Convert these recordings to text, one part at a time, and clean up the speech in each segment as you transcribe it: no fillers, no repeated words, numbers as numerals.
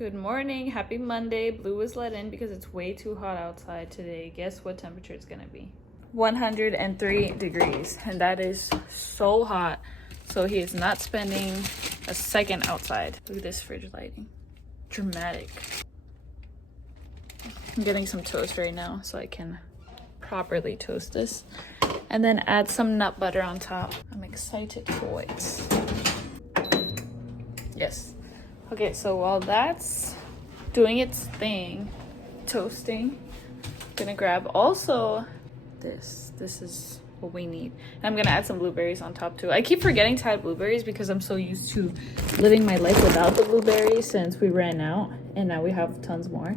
Good morning, happy Monday. Blue was let in because it's way too hot outside today. Guess what temperature it's gonna be? 103 degrees, and that is so hot. So he is not spending a second outside. Look at this fridge lighting, dramatic. I'm getting some toast right now so I can properly toast this and then add some nut butter on top. I'm excited for it. Yes. Okay, so while that's doing its thing, toasting, I'm gonna grab also this. This is what we need. And I'm gonna add some blueberries on top too. I keep forgetting to add blueberries because I'm so used to living my life without the blueberries since we ran out and now we have tons more.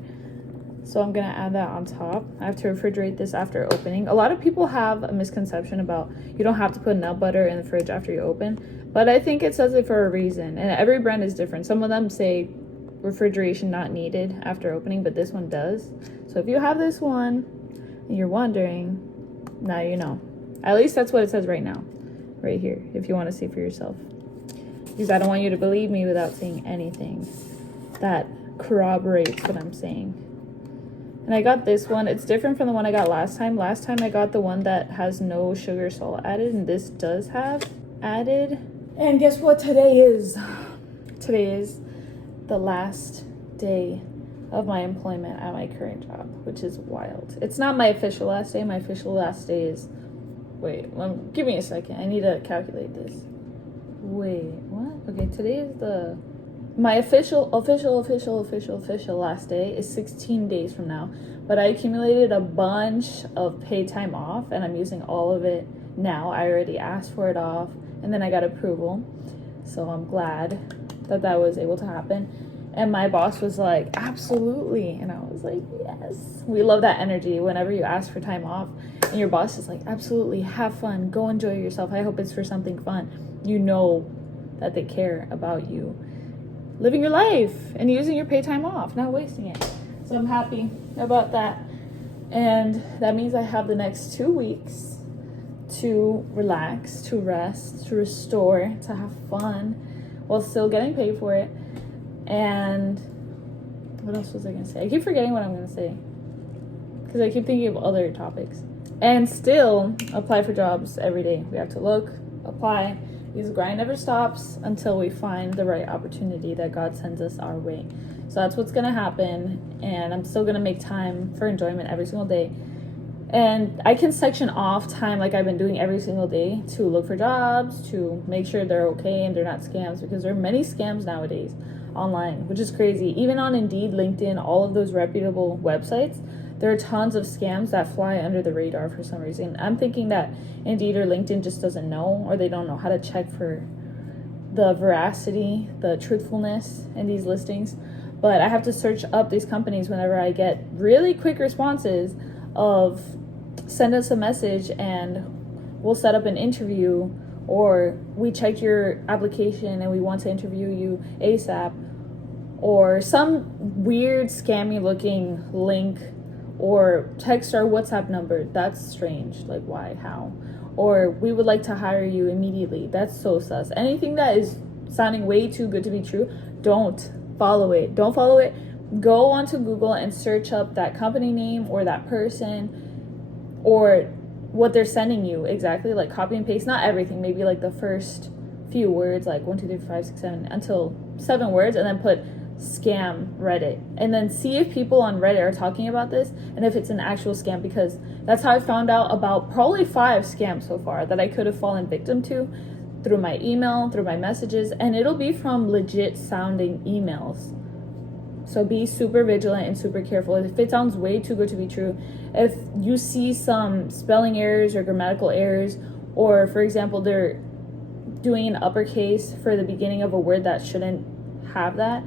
So I'm gonna add that on top. I have to refrigerate this after opening. A lot of people have a misconception about you don't have to put nut butter in the fridge after you open, but I think it says it for a reason, and every brand is different. Some of them say refrigeration not needed after opening, but this one does. So if you have this one and you're wondering, now you know. At least that's what it says right now, right here, if you want to see for yourself. Because I don't want you to believe me without seeing anything that corroborates what I'm saying. And I got this one. It's different from the one I got last time. Last time I got the one that has no sugar salt added, and this does have added. And guess what today is? Today is the last day of my employment at my current job, which is wild. It's not my official last day. My official last day is, wait, give me a second. I need to calculate this. Wait, what? Okay, today is my official last day is 16 days from now, but I accumulated a bunch of paid time off and I'm using all of it now. I already asked for it off and then I got approval, so I'm glad that that was able to happen. And my boss was like, absolutely, and I was like, yes. We love that energy whenever you ask for time off and your boss is like, absolutely, have fun, go enjoy yourself. I hope it's for something fun. You know that they care about you living your life and using your paid time off, not wasting it. So I'm happy about that. And that means I have the next 2 weeks to relax, to rest, to restore, to have fun while still getting paid for it. And what else was I gonna say? I keep forgetting what I'm gonna say because I keep thinking of other topics. And still apply for jobs every day. We have to look, apply. Because the grind never stops until we find the right opportunity that God sends us our way. So that's what's going to happen. And I'm still going to make time for enjoyment every single day. And I can section off time like I've been doing every single day to look for jobs, to make sure they're okay and they're not scams. Because there are many scams nowadays online, which is crazy. Even on Indeed, LinkedIn, all of those reputable websites, there are tons of scams that fly under the radar for some reason. I'm thinking that Indeed or LinkedIn just doesn't know, or they don't know how to check for the veracity, the truthfulness in these listings. But I have to search up these companies whenever I get really quick responses of send us a message and we'll set up an interview, or we checked your application and we want to interview you ASAP, or some weird scammy looking link, or text our WhatsApp number. That's strange. Like, why? How? Or we would like to hire you immediately. That's so sus. Anything that is sounding way too good to be true, don't follow it. Don't follow it. Go onto Google and search up that company name or that person or what they're sending you exactly. Like, copy and paste. Not everything. Maybe like the first few words, like 1, 2, 3, 4, 5, 6, 7, until 7 words, and then put scam Reddit, and then see if people on Reddit are talking about this and if it's an actual scam, because that's how I found out about probably 5 scams so far that I could have fallen victim to through my email, through my messages, and it'll be from legit sounding emails. So be super vigilant and super careful. If it sounds way too good to be true, if you see some spelling errors or grammatical errors, or for example they're doing an uppercase for the beginning of a word that shouldn't have that,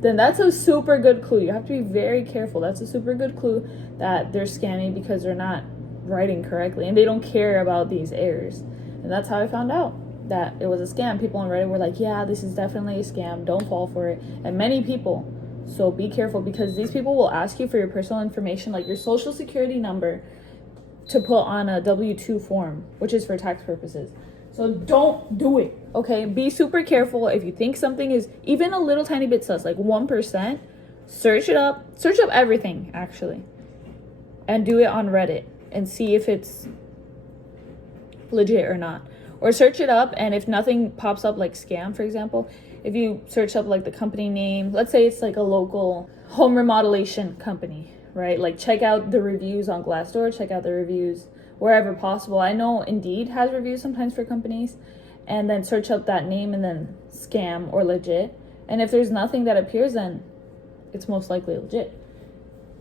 then that's a super good clue. You have to be very careful. That's a super good clue that they're scamming because they're not writing correctly and they don't care about these errors. And that's how I found out that it was a scam. People on Reddit were like, yeah, this is definitely a scam. Don't fall for it. And many people. So be careful, because these people will ask you for your personal information, like your social security number, to put on a W-2 form, which is for tax purposes. So don't do it, okay? Be super careful. If you think something is even a little tiny bit sus, like 1%, Search up everything actually, and do it on Reddit and see if it's legit or not. Or search it up, and if nothing pops up, like scam, for example, if you search up like the company name, let's say it's like a local home remodelation company, right? Like check out the reviews on Glassdoor, check out the reviews wherever possible. I know Indeed has reviews sometimes for companies, and then search up that name and then scam or legit. And if there's nothing that appears, then it's most likely legit,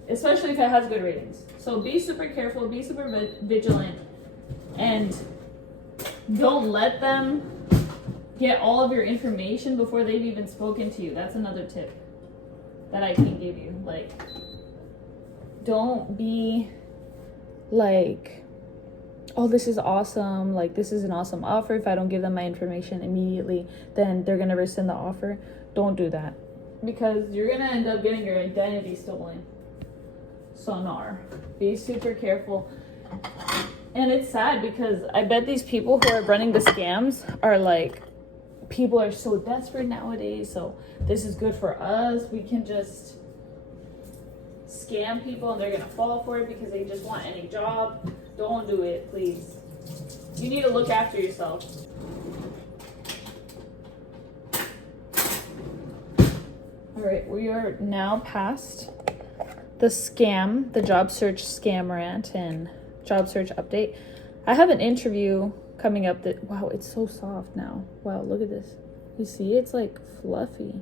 especially if it has good ratings. So be super careful, be super vigilant, and don't let them get all of your information before they've even spoken to you. That's another tip that I can give you. Like, don't be like, oh, this is awesome, like this is an awesome offer. If I don't give them my information immediately, then they're gonna rescind the offer. Don't do that, because you're gonna end up getting your identity stolen. Sonar. Be super careful. And it's sad because I bet these people who are running the scams are like, people are so desperate nowadays, so this is good for us. We can just scam people and they're gonna fall for it because they just want any job. Don't do it, please. You need to look after yourself. All right, we are now past the scam, the job search scam rant and job search update. I have an interview coming up that, wow, it's so soft now. Wow, look at this. You see, it's like fluffy.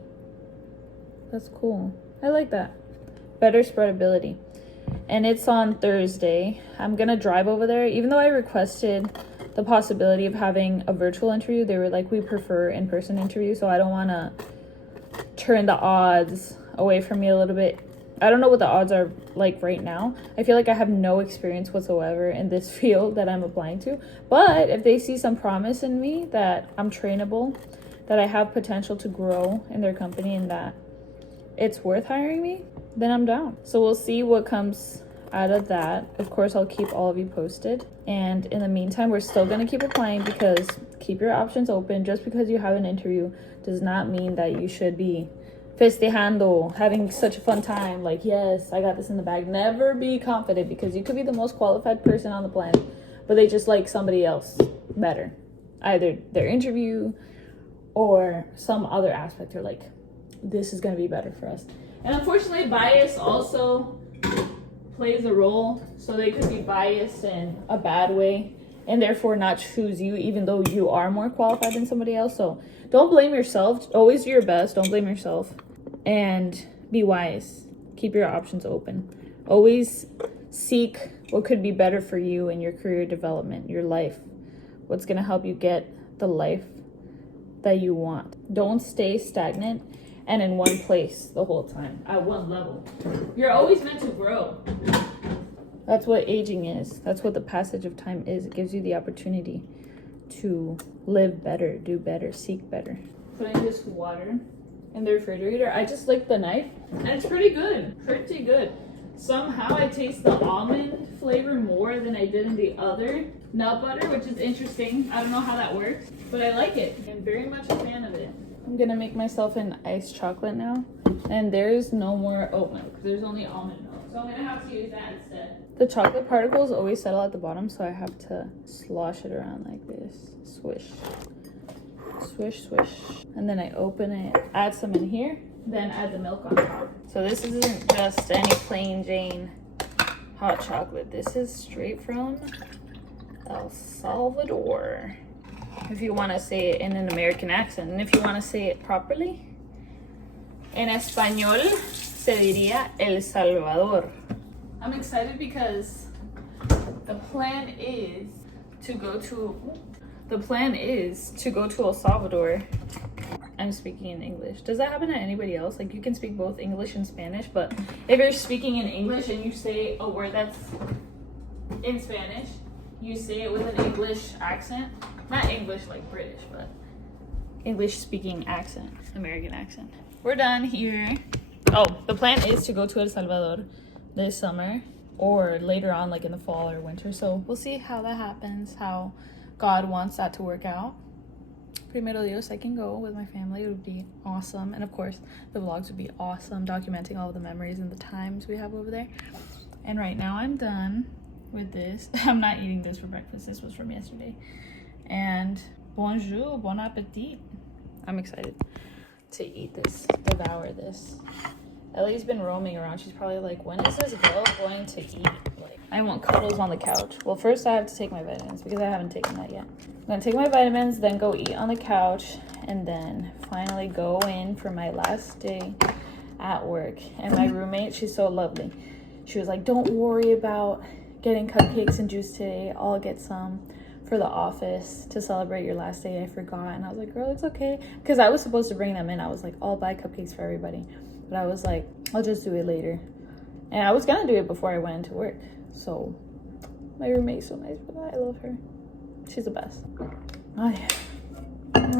That's cool. I like that. Better spreadability. And it's on Thursday. I'm gonna drive over there. Even though I requested the possibility of having a virtual interview, they were like, we prefer in-person interview, so I don't wanna turn the odds away from me a little bit. I don't know what the odds are like right now. I feel like I have no experience whatsoever in this field that I'm applying to. But if they see some promise in me, that I'm trainable, that I have potential to grow in their company, and that it's worth hiring me, then I'm down. So we'll see what comes out of that. Of course, I'll keep all of you posted. And in the meantime, we're still gonna keep applying, because keep your options open. Just because you have an interview does not mean that you should be festejando, having such a fun time, like, yes, I got this in the bag. Never be confident, because you could be the most qualified person on the planet, but they just like somebody else better. Either their interview or some other aspect, or like, this is going to be better for us. And unfortunately, bias also plays a role. So they could be biased in a bad way and therefore not choose you, even though you are more qualified than somebody else. So don't blame yourself. Always do your best. Don't blame yourself. And be wise. Keep your options open. Always seek what could be better for you in your career development, your life. What's going to help you get the life that you want. Don't stay stagnant and in one place the whole time, at one level. You're always meant to grow. That's what aging is. That's what the passage of time is. It gives you the opportunity to live better, do better, seek better. Putting this water in the refrigerator. I just licked the knife and it's pretty good. Pretty good. Somehow I taste the almond flavor more than I did in the other nut butter, which is interesting. I don't know how that works, but I like it. I'm very much a fan of it. I'm gonna make myself an iced chocolate now. And there's no more oat milk. There's only almond milk. So I'm gonna have to use that instead. The chocolate particles always settle at the bottom, so I have to slosh it around like this. Swish. Swish, swish. And then I open it, add some in here, then add the milk on top. So this isn't just any plain Jane hot chocolate. This is straight from El Salvador, if you want to say it in an American accent. And if you want to say it properly, en español se diría El Salvador. I'm excited because the plan is to go to El Salvador. I'm speaking in English. Does that happen to anybody else? Like, you can speak both English and Spanish, but if you're speaking in English and you say a word that's in Spanish, you say it with an English accent. Not English like British, but English speaking accent, American accent. We're done here. Oh, the plan is to go to El Salvador this summer or later on, like in the fall or winter. So we'll see how that happens, how God wants that to work out. Primero Dios, I can go with my family. It would be awesome. And of course, the vlogs would be awesome, documenting all of the memories and the times we have over there. And right now I'm done with this. I'm not eating this for breakfast. This was from yesterday. And bonjour, bon appetit. I'm excited to eat this, devour this. Ellie's been roaming around. She's probably like, when is this girl going to eat? Like, I want cuddles on the couch. Well, first I have to take my vitamins because I haven't taken that yet. I'm gonna take my vitamins, then go eat on the couch, and then finally go in for my last day at work. And my roommate, she's so lovely. She was like, don't worry about getting cupcakes and juice today. I'll get some for the office to celebrate your last day. I forgot. And I was like, girl, it's okay. Because I was supposed to bring them in. I was like, I'll buy cupcakes for everybody. But I was like, I'll just do it later. And I was gonna do it before I went into work. So my roommate's so nice for that. I love her. She's the best. Oh, yeah.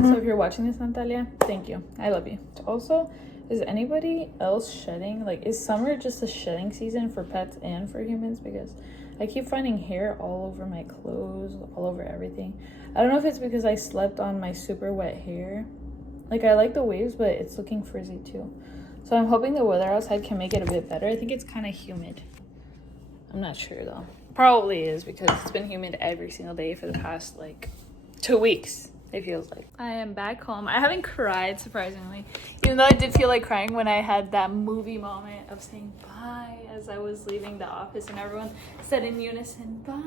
So if you're watching this, Natalia, thank you. I love you. Also, is anybody else shedding? Like, is summer just a shedding season for pets and for humans? Because I keep finding hair all over my clothes, all over everything. I don't know if it's because I slept on my super wet hair. Like, I like the waves, but it's looking frizzy too. So I'm hoping the weather outside can make it a bit better. I think it's kind of humid. I'm not sure though. Probably is because it's been humid every single day for the past like 2 weeks. It feels like. I am back home. I haven't cried, surprisingly. Even though I did feel like crying when I had that movie moment of saying bye as I was leaving the office and everyone said in unison, bye.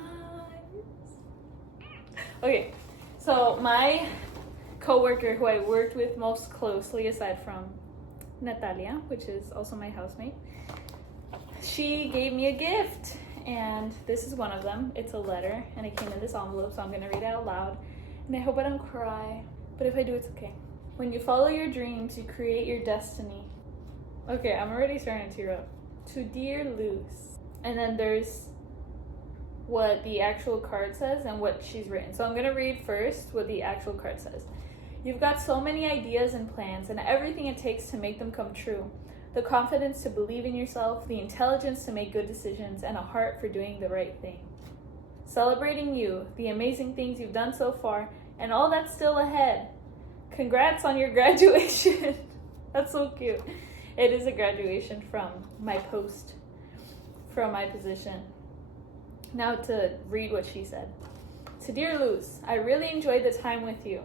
Okay, so my coworker who I worked with most closely aside from Natalia, which is also my housemate, she gave me a gift, and this is one of them. It's a letter, and it came in this envelope, so I'm gonna read it out loud, and I hope I don't cry, but if I do, it's okay. When you follow your dreams, you create your destiny. Okay, I'm already starting to tear up. To dear Luz. And then there's what the actual card says and what she's written. So I'm gonna read first what the actual card says. You've got so many ideas and plans and everything it takes to make them come true. The confidence to believe in yourself, the intelligence to make good decisions, and a heart for doing the right thing. Celebrating you, the amazing things you've done so far, and all that's still ahead. Congrats on your graduation. That's so cute. It is a graduation from my post, from my position. Now to read what she said. To dear Luz, I really enjoyed the time with you.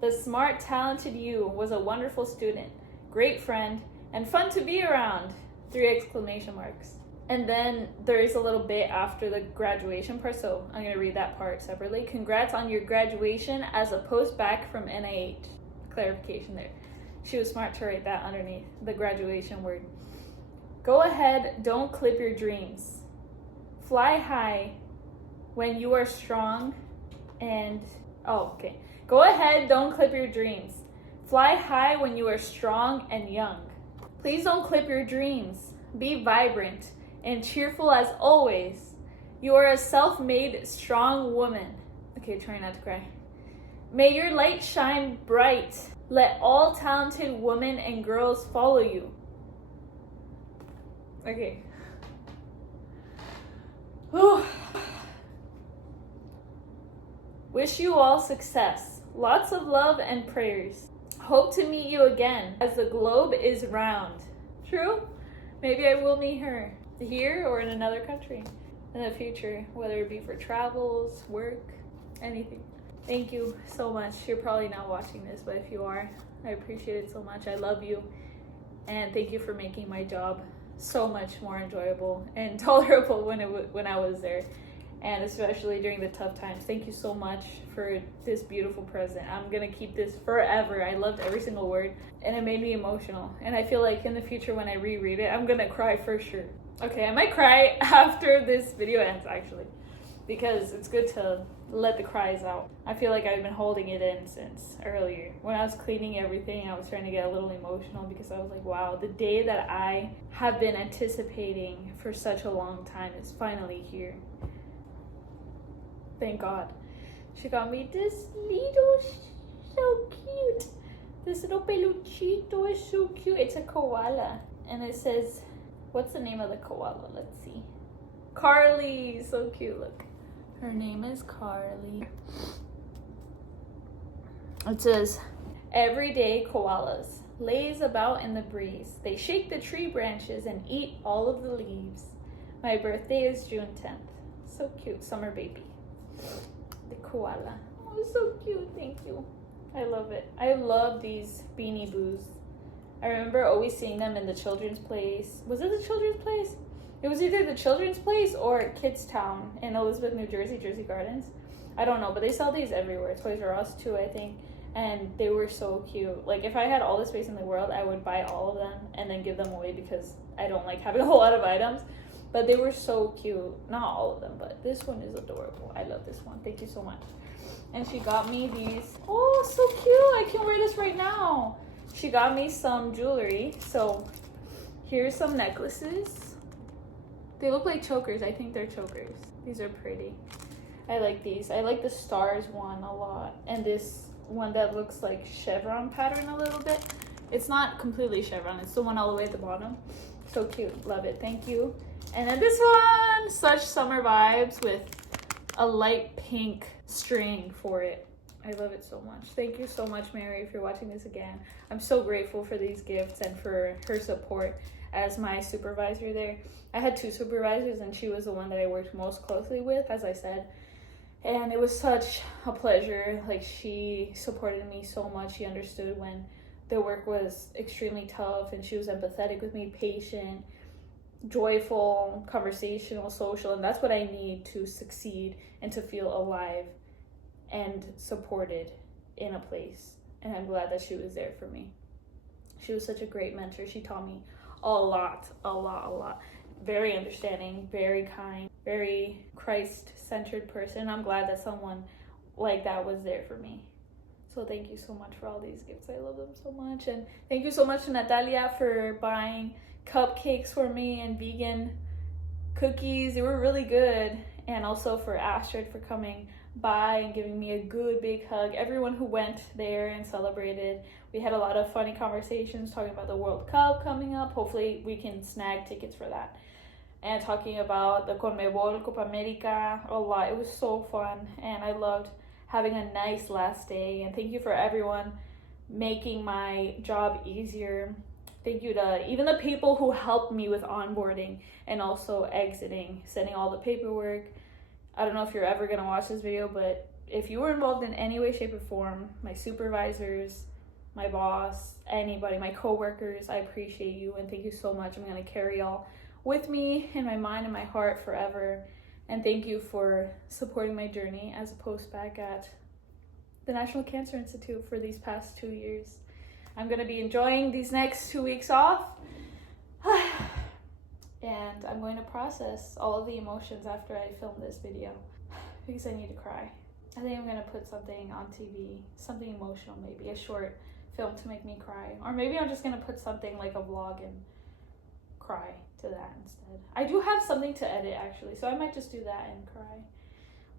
The smart, talented you was a wonderful student, great friend, and fun to be around. 3 exclamation marks. And then there is a little bit after the graduation part, so I'm going to read that part separately. Congrats on your graduation as a post-bacc from NIH. Clarification there. She was smart to write that underneath the graduation word. Go ahead, don't clip your dreams. Fly high when you are strong and... Go ahead, don't clip your dreams. Fly high when you are strong and young. Please don't clip your dreams. Be vibrant and cheerful as always. You are a self-made, strong woman. Okay, try not to cry. May your light shine bright. Let all talented women and girls follow you. Okay. Whew. Wish you all success. Lots of love and prayers. Hope to meet you again as the globe is round. True? Maybe I will meet her here or in another country in the future, whether it be for travels, work, anything. Thank you so much. You're probably not watching this, but if you are, I appreciate it so much. I love you. And thank you for making my job so much more enjoyable and tolerable when I was there. And especially during the tough times. Thank you so much for this beautiful present. I'm gonna keep this forever. I loved every single word and it made me emotional. And I feel like in the future when I reread it, I'm gonna cry for sure. Okay, I might cry after this video ends actually, because it's good to let the cries out. I feel like I've been holding it in since earlier. When I was cleaning everything, I was trying to get a little emotional because I was like, wow, the day that I have been anticipating for such a long time is finally here. Thank God. She got me this little, so cute. This little peluchito is so cute. It's a koala. And it says, what's the name of the koala? Let's see. Carly. So cute, look. Her name is Carly. It says, everyday koalas lays about in the breeze. They shake the tree branches and eat all of the leaves. My birthday is June 10th. So cute, summer baby. The koala. Oh, so cute. Thank you. I love it. I love these Beanie Boos. I remember always seeing them in the children's place. Was it the children's place? It was either the children's place or Kids Town in Elizabeth, New Jersey, Jersey Gardens. I don't know, but they sell these everywhere. Toys R Us too, I think. And they were so cute. Like, if I had all the space in the world, I would buy all of them and then give them away because I don't like having a whole lot of items. But they were so cute. Not all of them, but this one is adorable. I love this one. Thank you so much. And she got me these. Oh, so cute. I can wear this right now. She got me some jewelry. So here's some necklaces. They look like chokers. I think they're chokers. These are pretty. I like these. I like the stars one a lot. And this one that looks like chevron pattern a little bit. It's not completely chevron. It's the one all the way at the bottom. So cute. Love it. Thank you. And then this one, such summer vibes with a light pink string for it. I love it so much. Thank you so much, Mary, if you're watching this again. I'm so grateful for these gifts and for her support as my supervisor there. I had 2 supervisors and she was the one that I worked most closely with, as I said. And it was such a pleasure. Like, she supported me so much. She understood when the work was extremely tough and she was empathetic with me, patient, joyful, conversational, social. And that's what I need to succeed and to feel alive and supported in a place. And I'm glad that she was there for me. She was such a great mentor. She taught me a lot. Very understanding, very kind, very Christ-centered person. I'm glad that someone like that was there for me. So thank you so much for all these gifts. I love them so much. And thank you so much to Natalia for buying cupcakes for me and vegan cookies. They were really good. And also for Astrid for coming by and giving me a good big hug. Everyone who went there and celebrated. We had a lot of funny conversations talking about the World Cup coming up. Hopefully we can snag tickets for that. And talking about the Conmebol, Copa America, a lot. It was so fun. And I loved having a nice last day. And thank you for everyone making my job easier. Thank you to even the people who helped me with onboarding and also exiting, sending all the paperwork. I don't know if you're ever going to watch this video, but if you were involved in any way, shape, or form, my supervisors, my boss, anybody, my coworkers, I appreciate you and thank you so much. I'm going to carry y'all with me in my mind and my heart forever. And thank you for supporting my journey as a post-bacc at the National Cancer Institute for these past 2 years. I'm going to be enjoying these next 2 weeks off. And I'm going to process all of the emotions after I film this video because I need to cry. I think I'm going to put something on TV, something emotional, maybe a short film to make me cry. Or maybe I'm just going to put something like a vlog and cry to that instead. I do have something to edit actually, so I might just do that and cry.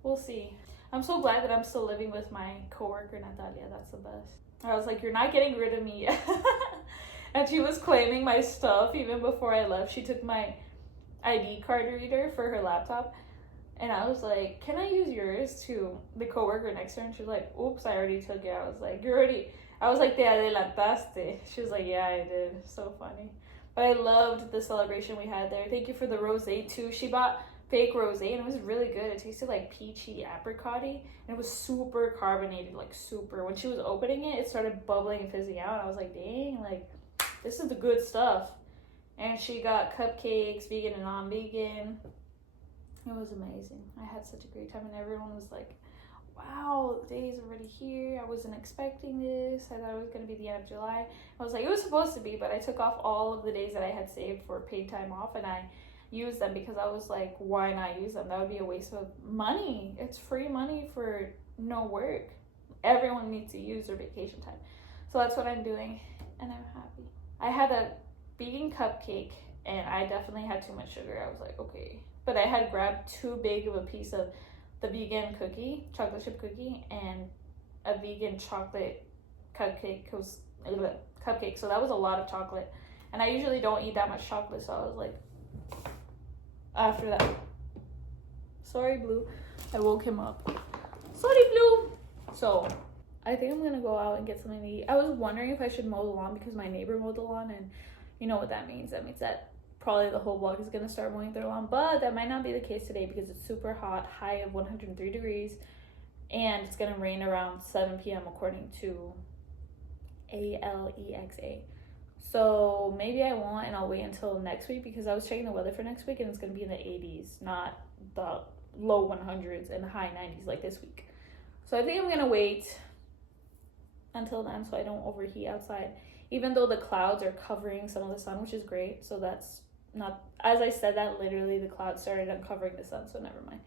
We'll see. I'm so glad that I'm still living with my coworker Natalia. That's the best. I was like, you're not getting rid of me yet. And she was claiming my stuff even before I left. She took my ID card reader for her laptop. And I was like, can I use yours? To the coworker next to her. And she was like, oops, I already took it. I was like, I was like, te adelantaste. She was like, yeah, I did. So funny. But I loved the celebration we had there. Thank you for the rosé too. She bought fake rosé and it was really good. It tasted like peachy apricot-y and it was super carbonated, like super. When she was opening it, it started bubbling and fizzing out. And I was like, dang, like this is the good stuff. And she got cupcakes, vegan and non-vegan. It was amazing. I had such a great time and everyone was like, wow, the day is already here. I wasn't expecting this. I thought it was going to be the end of July. I was like, it was supposed to be, but I took off all of the days that I had saved for paid time off and I used them because I was like, why not use them? That would be a waste of money. It's free money for no work. Everyone needs to use their vacation time. So that's what I'm doing and I'm happy. I had a vegan cupcake and I definitely had too much sugar. I was like, okay. But I had grabbed too big of a piece of the vegan cookie, chocolate chip cookie, and a vegan chocolate cupcake. Cupcake. So that was a lot of chocolate. And I usually don't eat that much chocolate. So I was like, after that. Sorry, Blue. I woke him up. Sorry, Blue. So I think I'm gonna go out and get something to eat. I was wondering if I should mow the lawn because my neighbor mowed the lawn, and you know what that means. That means that probably the whole block is gonna start mowing their lawn, but that might not be the case today because it's super hot, high of 103 degrees, and it's gonna rain around 7 p.m. according to ALEXA. So maybe I won't, and I'll wait until next week because I was checking the weather for next week and it's gonna be in the 80s, not the low 100s and high 90s like this week. So I think I'm gonna wait until then so I don't overheat outside, even though the clouds are covering some of the sun, which is great. So that's not, as I said that, literally the clouds started uncovering the sun, so never mind.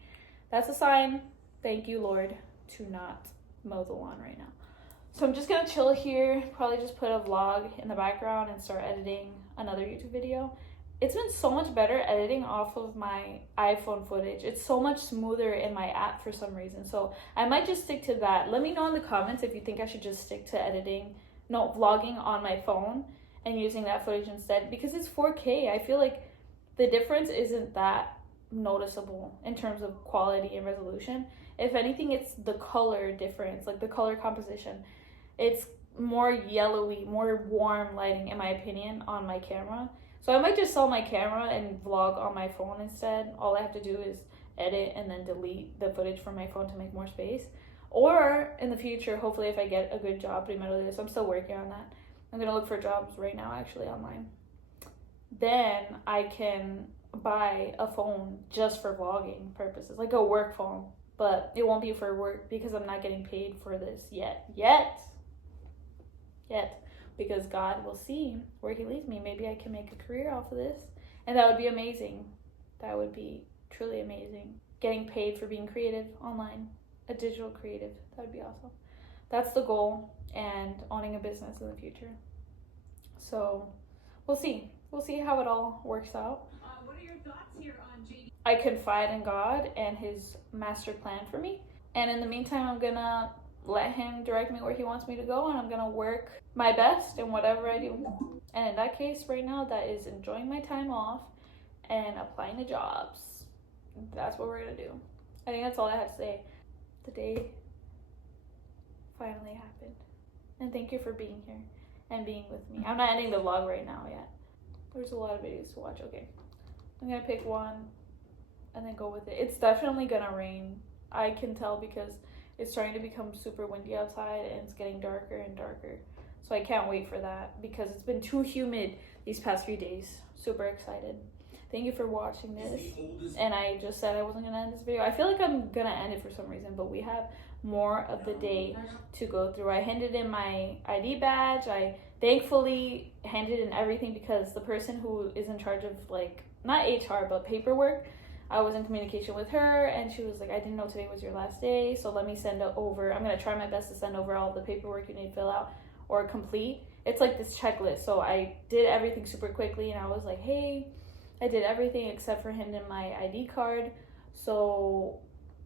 That's a sign, thank you Lord, to not mow the lawn right now. So I'm just gonna chill here, probably just put a vlog in the background and start editing another YouTube video. It's been so much better editing off of my iPhone footage. It's so much smoother in my app for some reason. So I might just stick to that. Let me know in the comments if you think I should just stick to vlogging on my phone and using that footage instead, because it's 4K. I feel like the difference isn't that noticeable in terms of quality and resolution. If anything, it's the color difference, like the color composition. It's more yellowy, more warm lighting in my opinion on my camera. So I might just sell my camera and vlog on my phone instead. All I have to do is edit and then delete the footage from my phone to make more space. Or in the future, hopefully if I get a good job, primero Dios, I'm still working on that. I'm gonna look for jobs right now actually online. Then I can buy a phone just for vlogging purposes, like a work phone. But it won't be for work because I'm not getting paid for this yet. Because God will see where he leads me. Maybe I can make a career off of this, and that would be amazing. That would be truly amazing. Getting paid for being creative online, a digital creative, that would be awesome. That's the goal, and owning a business in the future. So we'll see how it all works out. What are your thoughts here on JD? I confide in God and his master plan for me, and in the meantime I'm gonna let him direct me where he wants me to go, and I'm gonna work my best in whatever I do. And in that case right now, that is enjoying my time off and applying to jobs. That's what we're gonna do. I think that's all I have to say. The day finally happened, and thank you for being here and being with me. I'm not ending the vlog right now yet. There's a lot of videos to watch. Okay, I'm gonna pick one and then go with it. It's definitely gonna rain. I can tell because it's starting to become super windy outside and it's getting darker and darker. So I can't wait for that because it's been too humid these past few days. Super excited. Thank you for watching this. And I just said I wasn't gonna end this video. I feel like I'm gonna end it for some reason, but we have more of the day to go through. I handed in my ID badge. I thankfully handed in everything because the person who is in charge of, like, not HR, but paperwork, I was in communication with her, and she was like, I didn't know today was your last day, so let me send over, I'm gonna try my best to send over all the paperwork you need to fill out or complete. It's like this checklist. So I did everything super quickly, and I was like, hey, I did everything except for handing in my ID card. So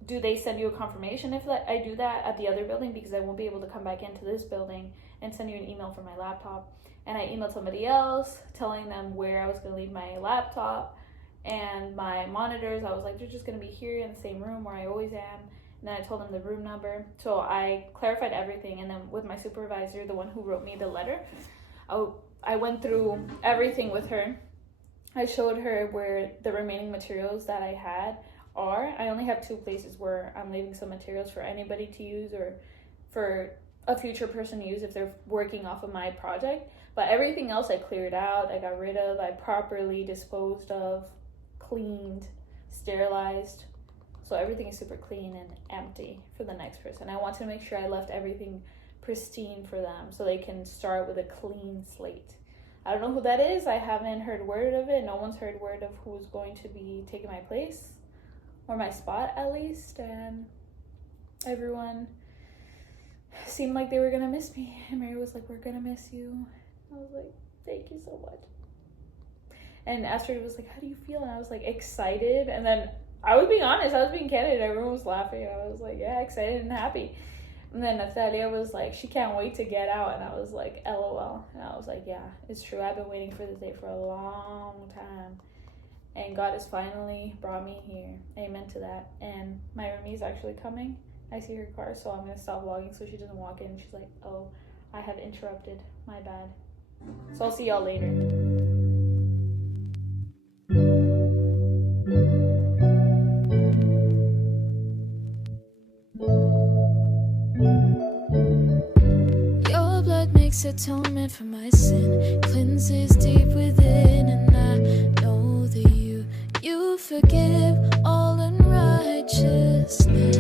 do they send you a confirmation if I do that at the other building? Because I won't be able to come back into this building and send you an email from my laptop. And I emailed somebody else telling them where I was gonna leave my laptop and my monitors. I was like, they're just gonna be here in the same room where I always am. And then I told them the room number. So I clarified everything, and then with my supervisor, the one who wrote me the letter, I went through everything with her. I showed her where the remaining materials that I had are. I only have 2 places where I'm leaving some materials for anybody to use or for a future person to use if they're working off of my project. But everything else I cleared out, I got rid of, I properly disposed of, cleaned, sterilized. So everything is super clean and empty for the next person. I want to make sure I left everything pristine for them so they can start with a clean slate. I don't know who that is. I haven't heard word of it. No one's heard word of who's going to be taking my place or my spot, at least. And everyone seemed like they were gonna miss me. And Mary was like, we're gonna miss you. I was like, thank you so much. And Astrid was like, how do you feel? And I was like, excited. And then I was being honest, I was being candid. Everyone was laughing. I was like, yeah, excited and happy. And then Natalia was like, she can't wait to get out. And I was like, LOL. And I was like, yeah, it's true. I've been waiting for this day for a long time. And God has finally brought me here. Amen to that. And my roomie is actually coming. I see her car, so I'm gonna stop vlogging so she doesn't walk in. She's like, oh, I have interrupted. My bad. So I'll see y'all later. Your blood makes atonement for my sin, cleanses deep within, and I know that you forgive all unrighteousness.